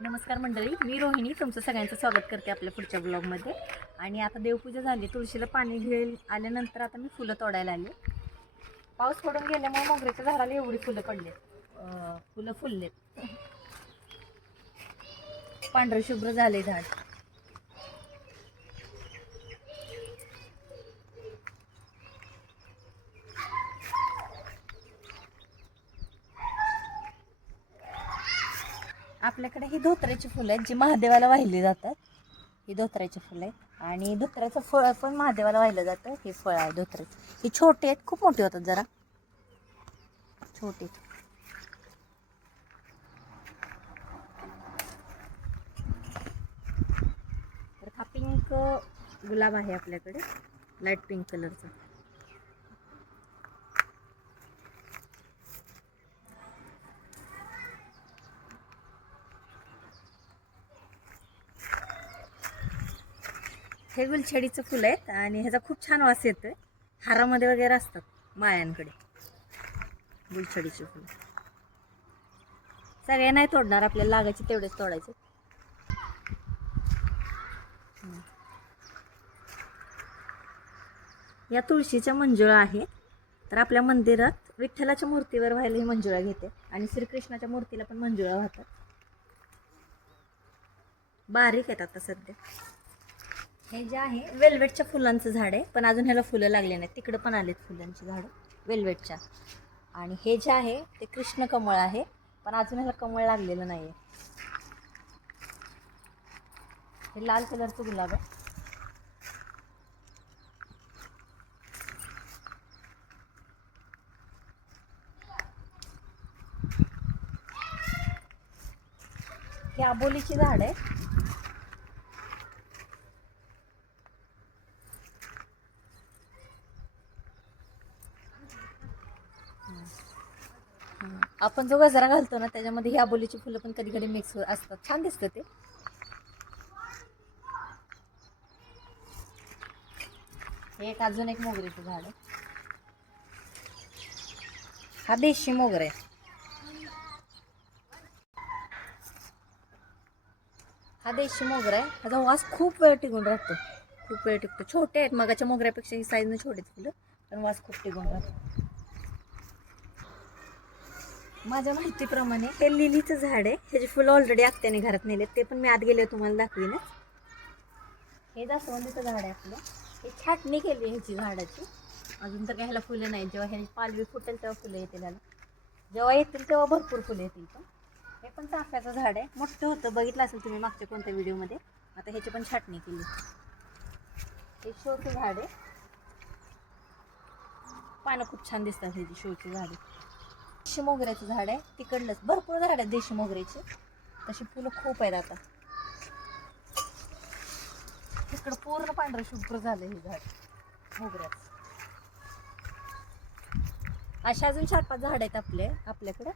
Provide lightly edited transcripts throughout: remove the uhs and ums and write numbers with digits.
नमस्कार मंडळी, मी रोहिणी तुमचं सगळ्यांचं स्वागत करते आपल्या पुढच्या ब्लॉगमध्ये. आणि आता देवपूजा झाली, तुळशीला पाणी घेऊन आल्यानंतर आता मी फुलं तोडायला आले. पाऊस पडून गेल्यामुळे मोगऱ्याच्या झाडाला एवढी फुलं पडलेत, फुलं फुललेत, पांढरं शुभ्र झाले झाड. आपल्याकडे ही धोत्र्याची फुलं आहेत जी महादेवाला वाहिली जातात. ही धोत्र्याची फुलं आहेत आणि धोत्र्याचं फळ पण महादेवाला वाहिलं जातं. हे फळ आहे धोत्र्याचं. ही छोटे आहेत, खूप मोठे होतात, जरा छोटे. तर हा पिंक गुलाब आहे आपल्याकडे, लाईट पिंक कलरचा. हे गुलछडीचं फुलं आहेत आणि ह्याचा खूप छान वास येतोय. हारामध्ये वगैरे असतात माळ्यांकडे गुलछडीचे फुलं. सगळे नाही तोडणार, आपल्याला लागायचे तेवढेच तोडायचे. या तुळशीच्या मंजुळा आहे. तर आपल्या मंदिरात विठ्ठलाच्या मूर्तीवर व्हायला ही मंजुळा घेते आणि श्रीकृष्णाच्या मूर्तीला पण मंजुळा वाहतात. बारीक आहेत आता सध्या. हे जे आहे वेल्वेटच्या फुलांचं झाड आहे, पण अजून ह्याला फुलं लागले नाहीत. तिकडं पण आलेत फुलांची झाडं वेल्वेटच्या. आणि हे जे आहे ते कृष्ण कमळ आहे, पण अजून ह्याला कमळ लागलेलं नाही आहे. हे लाल कलरचं गुलाब आहे. हे आबोलीची झाड आहे. आपण जो गजरा घालतो ना त्याच्यामध्ये ही आबोलीची फुलं पण कधी कधी मिक्स असतात, छान दिसतं ते. हे एक अजून एक मोगरीचं झाड आहे. हा देशी मोगरा आहे. हा देशी मोगरा आहे. ह्याचा वास खूप वेळ टिकून राहतो, खूप वेळ टिकतो. छोटे आहेत, मगाच्या मोगऱ्यापेक्षा ही साईजने छोटे फुलं, पण वास खूप टिकून राहतो. माझ्या माहितीप्रमाणे हे लिलीचं झाड आहे. ह्याची फुलं ऑलरेडी आत्याने घरात नेले, ते पण मी आत गेले तुम्हाला दाखवीनच. हे जास्वंदीचं झाड आहे आपलं. हे छाटणी केली ह्याची झाडाची, अजून तर काही ह्याला फुलं नाही. जेव्हा ह्याची पालवी फुटेल तेव्हा फुलं येतील ह्याला. जेव्हा येतील तेव्हा भरपूर फुलं येतील. पण हे पण चाफ्याचं झाड आहे, मोठं होतं, बघितलं असेल तुम्ही मागच्या कोणत्या व्हिडिओमध्ये. आता ह्याची पण छाटणी केली. हे शोचं झाड आहे, पानं खूप छान दिसतात ह्याची शोची झाडे. देशी मोगऱ्याचं झाड आहे, तिकडलंच भरपूर झाड आहेत देशी मोगऱ्याची. तशी फुलं खूप आहेत. आता तिकडं पूर्ण पांढरं शुभ्र झालं हे झाड मोगऱ्याचं. अशा अजून 4-5 झाड आहेत आपल्याकडं.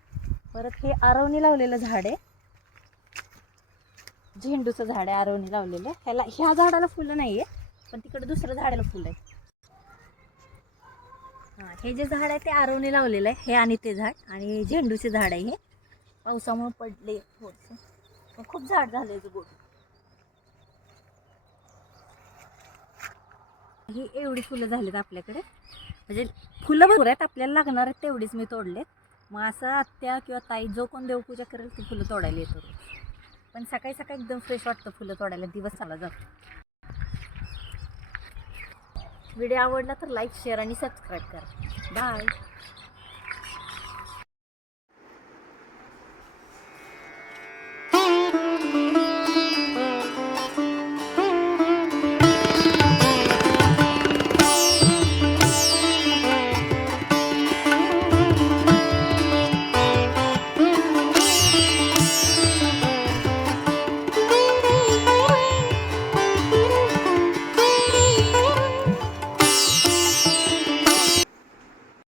परत हे आरवणी लावलेलं झाड आहे, झेंडूचं झाड आहे आरवणी लावलेलं. ह्या झाडाला फुलं नाही आहे, पण तिकडे दुसरं झाडाला फुलं आहे. हां, हे जे झाड आहे ते आरवणी लावलेलं आहे, हे आणि ते झाड. आणि झेंडूचे झाड आहे. हे पावसामुळे पडले थोडंसं, खूप झाड झाले गोड. ही एवढी फुलं झालीत आपल्याकडे, म्हणजे फुलं भरपूर आहेत. आपल्याला लागणार आहेत तेवढीच मी तोडलेत. मग असं आत्या किंवा ताई जो कोण देवपूजा करेल ती फुलं तोडायला येतो. पण सकाळी सकाळी एकदम फ्रेश वाटतं फुलं तोडायला, दिवस चालला जातो. व्हिडिओ आवडला तर लाईक, शेअर आणि सबस्क्राईब करा. बाय.